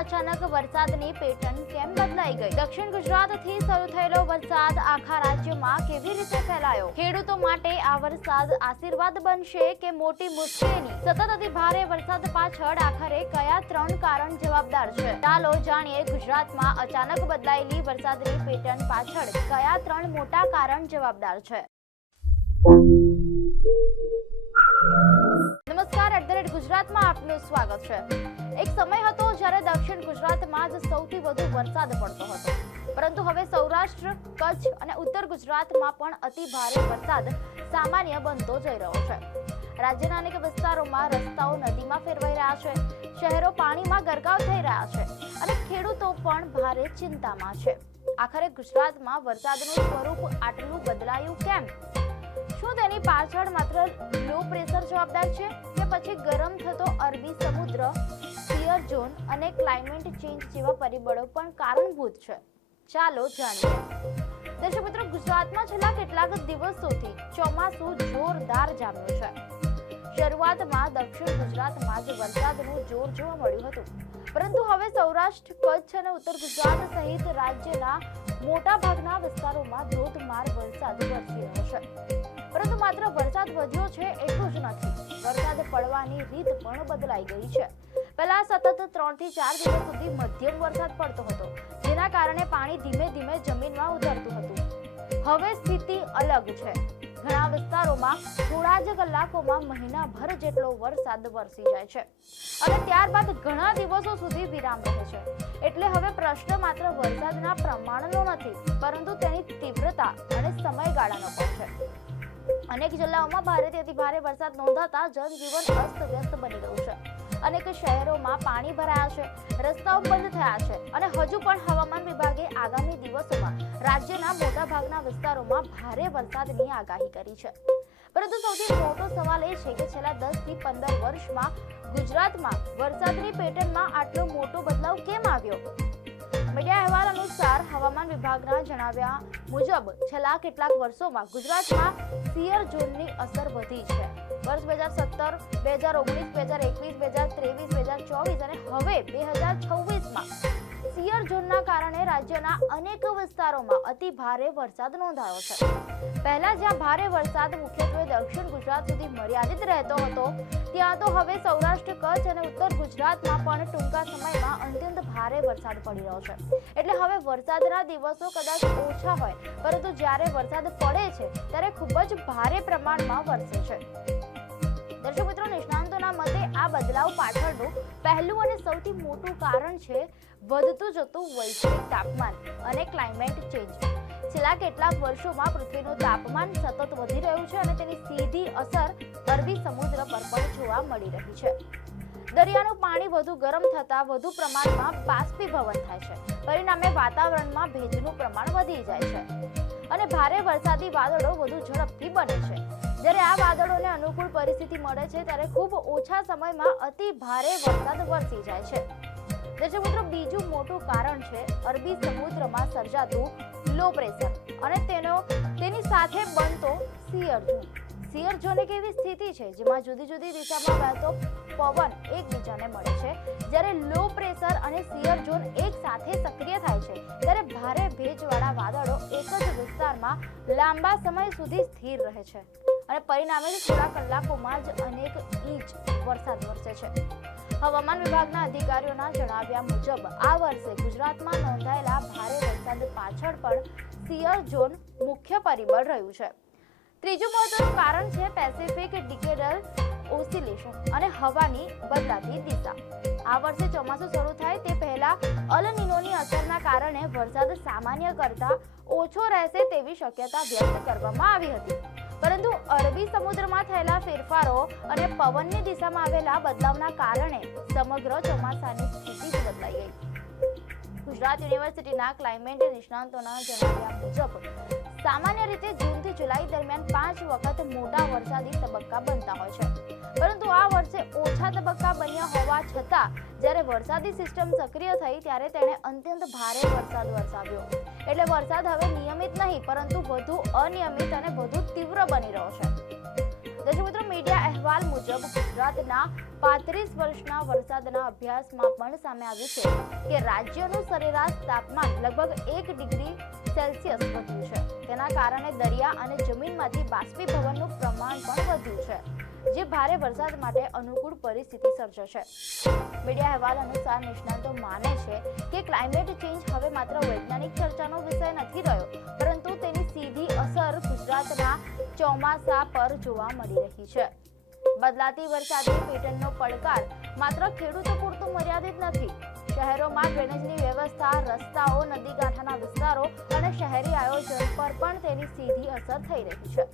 અચાનક વરસાદની પેટર્ન કેમ બદલાઈ ગઈ? દક્ષિણ ગુજરાતથી શરૂ થયેલો વરસાદ આખા રાજ્યમાં કેવી રીતે ફેલાયો? ખેડૂતો માટે આ વરસાદ આશીર્વાદ બનશે કે મોટી મુશ્કેલી? સતત અતિ ભારે વરસાદ પાછળ આખરે કયા 3 કારણ જવાબદાર છે? ચાલો જાણીએ ગુજરાતમાં અચાનક બદલાયેલી વરસાદની પેટર્ન પાછળ કયા 3 મોટા કારણ જવાબદાર છે. નમસ્કાર, ગુજરાતમાં આપનું સ્વાગત છે. એક સમય હતો જ્યારે દક્ષિણ ગુજરાતમાં જ સૌથી વધુ વરસાદ પડતો હતો, પરંતુ હવે સૌરાષ્ટ્ર, કચ્છ અને ઉત્તર ગુજરાતમાં પણ અતિ ભારે વરસાદ સામાન્ય બનતો જઈ રહ્યો છે. રાજ્યના અનેક વિસ્તારોમાં રસ્તાઓ નદીમાં ફેરવાઈ રહ્યા છે, શહેરો પાણીમાં ગરકાવ થઈ રહ્યા છે અને ખેડૂતો પણ ભારે ચિંતામાં છે. આખરે ગુજરાતમાં વરસાદનું સ્વરૂપ આટલું બદલાયું કેમ? શું તેની પાછળ માત્ર લો પ્રેશર જવાબદાર છે કે પછી ગરમ થતો અરબી સમુદ્ર, શિયર ઝોન અને ક્લાઇમેટ ચેન્જ જેવા પરિબળો પણ કારણભૂત છે? ચાલો જાણીએ. દર્શક મિત્રો, ગુજરાતમાં છેલ્લા કેટલાક દિવસોથી ચોમાસું જોરદાર જામ્યું છે. શરૂઆતમાં દક્ષિણ ગુજરાતમાં જ વરસાદનું જોર જોવા મળ્યું હતું, પરંતુ હવે સૌરાષ્ટ્ર, કચ્છ અને ઉત્તર ગુજરાત સહિત રાજ્યના મોટા ભાગના વિસ્તારોમાં ધોધમાર વરસાદ વરસી રહ્યો છે. પરંતુ માત્ર વરસાદ વધ્યો છે એટલું જ નથી, વરસાદ પડવાની રીત પણ બદલાઈ ગઈ છે. પહેલા સતત 3 થી 4 દિવસ સુધી મધ્યમ વરસાદ પડતો હતો, જેના કારણે પાણી ધીમે ધીમે જમીનમાં ઉતરતું હતું. હવે સ્થિતિ અલગ છે. ઘણા વિસ્તારોમાં થોડા જ કલાકોમાં મહિનાભર જેટલો વરસાદ વરસી જાય છે અને ત્યારબાદ ઘણા દિવસો સુધી વિરામ રહે છે. એટલે હવે પ્રશ્ન માત્ર વરસાદના પ્રમાણનો નથી, પરંતુ તેની તીવ્રતા અને સમયગાળાનો પણ છે. અનેક જિલ્લાઓમાં ભારેથી અતિ ભારે વરસાદ નોંધાતા જનજીવન અસ્તવ્યસ્ત બની ગયું છે. અનેક શહેરોમાં પાણી ભરાયા છે, રસ્તાઓ બંધ થયા છે અને હજુ પણ હવામાન વિભાગે આગામી દિવસોમાં રાજ્યના મોટા ભાગના વિસ્તારોમાં ભારે વરસાદની આગાહી કરી છે. પરંતુ સૌથી મોટો સવાલ એ છે કે છેલ્લા 10 થી 15 વર્ષમાં ગુજરાતમાં વરસાદની પેટર્નમાં આટલો મોટો બદલાવ કેમ આવ્યો? મીડિયા અહેવાલ અનુસાર હવામાન વિભાગના જણાવ્યા મુજબ છેલ્લા કેટલાક વર્ષોમાં ગુજરાતમાં શિયર ઝોનની અસર વધી છે. વર્ષ 2017, 2019, 2021, 2023, 2024 અને હવે 2026માં શિયર ઝોનના કારણે રાજ્યના અનેક વિસ્તારોમાં અતિ ભારે વરસાદ નોંધાયો છે. પહેલા જ્યાં ભારે વરસાદ મુખ્યત્વે દક્ષિણ ગુજરાત સુધી મર્યાદિત રહેતો હતો, ત્યાં તો હવે સૌરાષ્ટ્ર, કચ્છ અને ઉત્તર ગુજરાતમાં પણ ટૂંકા સમયમાં અત્યંત ભારે વરસાદ પડી રહ્યો છે. એટલે હવે વરસાદના દિવસો કદાચ ઓછા હોય, પરંતુ જ્યારે વરસાદ પડે છે ત્યારે ખૂબ જ ભારે પ્રમાણમાં વરસે છે. દર્શક મિત્રો, નિષ્ણાંતોના મતે આ બદલાવ પાછળનું પહેલું અને સૌથી મોટું કારણ છે વધતું જતું વૈશ્વિક તાપમાન અને ક્લાઇમેટ ચેન્જ. છેલ્લા કેટલાક વર્ષોમાં પૃથ્વીનું તાપમાન સતત વધી રહ્યું છે અને તેની સીધી અસર અરબી સમુદ્ર પર પણ જોવા મળી રહી છે. દરિયાનું પાણી વધુ ગરમ થતાં વધુ પ્રમાણમાં બાષ્પીભવન થાય છે. પરિણામે વાતાવરણમાં ભેજનું પ્રમાણ વધી જાય છે અને ભારે વરસાદી વાદળો વધુ ઝડપથી બને છે. જ્યારે આ વાદળોને અનુકૂળ પરિસ્થિતિ મળે છે ત્યારે ખૂબ ઓછા સમયમાં અતિ ભારે વરસાદ વરસી જાય છે. દર્શક મિત્રો, બીજું મોટું કારણ છે અરબી સમુદ્રમાં સર્જાતું લો પ્રેશર અને તેની સાથે બનતો શિયર ઝોન. શિયર ઝોન એક એવી સ્થિતિ છે જેમાં જુદી જુદી દિશામાં વહેતો પવન એકબીજાને મળે છે. જ્યારે લો પ્રેશર અને શિયર ઝોન એક સાથે સક્રિય થાય છે ત્યારે ભારે ભેજવાળા વાદળો એક જ વિસ્તારમાં લાંબા સમય સુધી સ્થિર રહે છે અને પરિણામે થોડા કલાકોમાં જ અનેક ઇંચ વરસાદ વરસે છે. હવામાન વિભાગના અધિકારીઓના જણાવ્યા મુજબ આ વર્ષે ગુજરાતમાં નોંધાયેલા ભારે વરસાદ પાછળ પણ શિયર ઝોન મુખ્ય પરિબળ રહ્યું છે. ત્રીજું મહત્વનું કારણ છે પેસિફિક ડિકેડલ ઓસિલેશન અને હવાની બદલાતી દિશા. આ વર્ષે ચોમાસું શરૂ થાય તે પહેલા અલ નીનોની અસરના કારણે વરસાદ સામાન્ય કરતા ઓછો રહેશે તેવી શક્યતા વ્યક્ત કરવામાં આવી હતી, પરંતુ અરબી સમુદ્રમાં થયેલા ફેરફારો અને પવનની દિશામાં આવેલા બદલાવના કારણે સમગ્ર ચોમાસાની સ્થિતિ જ બદલાઈ ગઈ. ગુજરાત યુનિવર્સિટીના ક્લાઇમેટ નિષ્ણાંતોના જણાવ્યા મુજબ સામાન્ય રીતે જૂનથી જુલાઈ દરમિયાન 5 વખત મોટા વરસાદી તબક્કા બનતા હોય છે, પરંતુ આ વર્ષે ઓછા તબક્કા બન્યા હોવા છતાં જ્યારે વરસાદી સિસ્ટમ સક્રિય થઈ ત્યારે તેણે અત્યંત ભારે વરસાદ વરસાવ્યો. એટલે વરસાદ હવે નિયમિત નહીં પરંતુ વધુ અનિયમિત અને વધુ તીવ્ર બની રહ્યો છે. દર્શક મિત્રો, મીડિયા અહેવાલ મુજબ ગુજરાતના 35 વર્ષના વરસાદના અભ્યાસમાં પણ સામે આવ્યું છે કે રાજ્યનું સરેરાશ તાપમાન લગભગ 1 ડિગ્રી સેલ્સિયસ વધ્યું છે. તેના કારણે દરિયા અને જમીનમાંથી બાષ્પીભવનનું પ્રમાણ પણ વધ્યું છે, જે ભારે વરસાદ માટે અનુકૂળ પરિસ્થિતિ સર્જે છે. મીડિયા અહેવાલ અનુસાર નિષ્ણાતો માને છે કે ક્લાઇમેટ ચેન્જ હવે માત્ર વૈજ્ઞાનિક ચર્ચાનો વિષય નથી રહ્યો, પરંતુ તેની સીધી અસર ગુજરાતના ચોમાસા પર જોવા મળી રહી છે. બદલાતી વરસાદની પેટર્નનો પડકાર માત્ર ખેડૂતો પૂરતું મર્યાદિત નથી. શહેરોમાં ડ્રેનેજની વ્યવસ્થા, રસ્તાઓ, નદી કાંઠાના વિસ્તારો અને શહેરી આયોજન પર પણ તેની સીધી અસર થઈ રહી છે.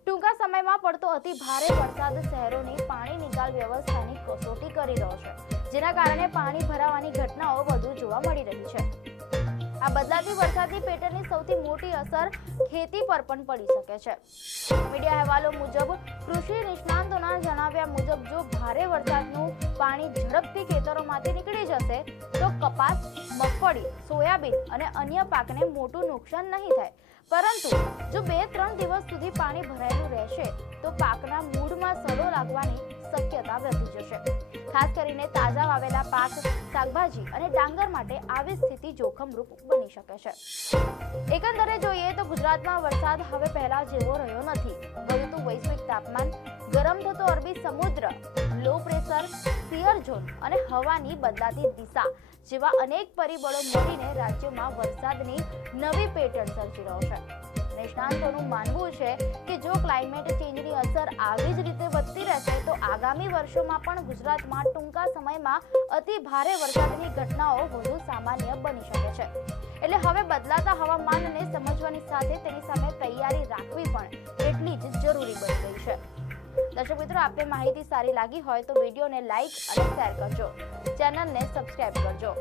ટૂંકા સમયમાં પડતો અતિ ભારે વરસાદ શહેરોની પાણી નિકાલ વ્યવસ્થાની કસોટી કરી રહ્યો છે, જેના કારણે પાણી ભરાવાની ઘટનાઓ વધુ જોવા મળી રહી છે. આ બદલાતી વરસાદની પેટર્નની સૌથી મોટી અસર ખેતી પર પણ પડી શકે છે. મીડિયા અહેવાલો મુજબ કૃષિ નિષ્ણાંતોના જણાવ્યા મુજબ જો ભારે વરસાદનું પાણી ઝડપથી ખેતરોમાંથી નીકળી જશે તો કપાસ, મગફળી, સોયાબીન અને અન્ય પાકને મોટું નુકસાન નહીં થાય, પરંતુ જો 2-3 દિવસ સુધી પાણી ભરાયેલું રહેશે તો પાકના મૂળમાં સડો લાગવાની શક્યતા વધી જશે. ખાસ કરીને તાજા વાવેલા પાક, શાકભાજી અને ડાંગર માટે આવી સ્થિતિ જોખમરૂપ બની શકે છે. એકંદરે જોઈએ તો ગુજરાતમાં વરસાદ હવે પહેલા જેવો રહ્યો નથી. વધતું વૈશ્વિક તાપમાન, ગરમ થતો અરબી સમુદ્ર, લો પ્રેશર, શિયર ઝોન અને હવાની બદલાતી દિશા જેવા અનેક પરિબળો મળીને રાજ્યમાં વરસાદની નવી પેટર્ન સર્જી રહ્યો છે. નિષ્ણાંતોનું માનવું છે કે જો ક્લાઇમેટ ચેન્જની અસર આવી જ રીતે વધતી રહેશે તો આગામી વર્ષોમાં પણ ગુજરાતમાં ટૂંકા સમયમાં અતિ ભારે વરસાદની ઘટનાઓ વધુ સામાન્ય બની શકે છે. એટલે હવે બદલાતા હવામાનને સમજવાની સાથે તેની સામે તૈયારી રાખવી પણ એટલી જ જરૂરી બની ગઈ છે. દર્શક મિત્રો, આપને માહિતી સારી લાગી હોય તો વિડીયોને લાઈક અને શેર કરજો, ચેનલને સબસ્ક્રાઇબ કરજો.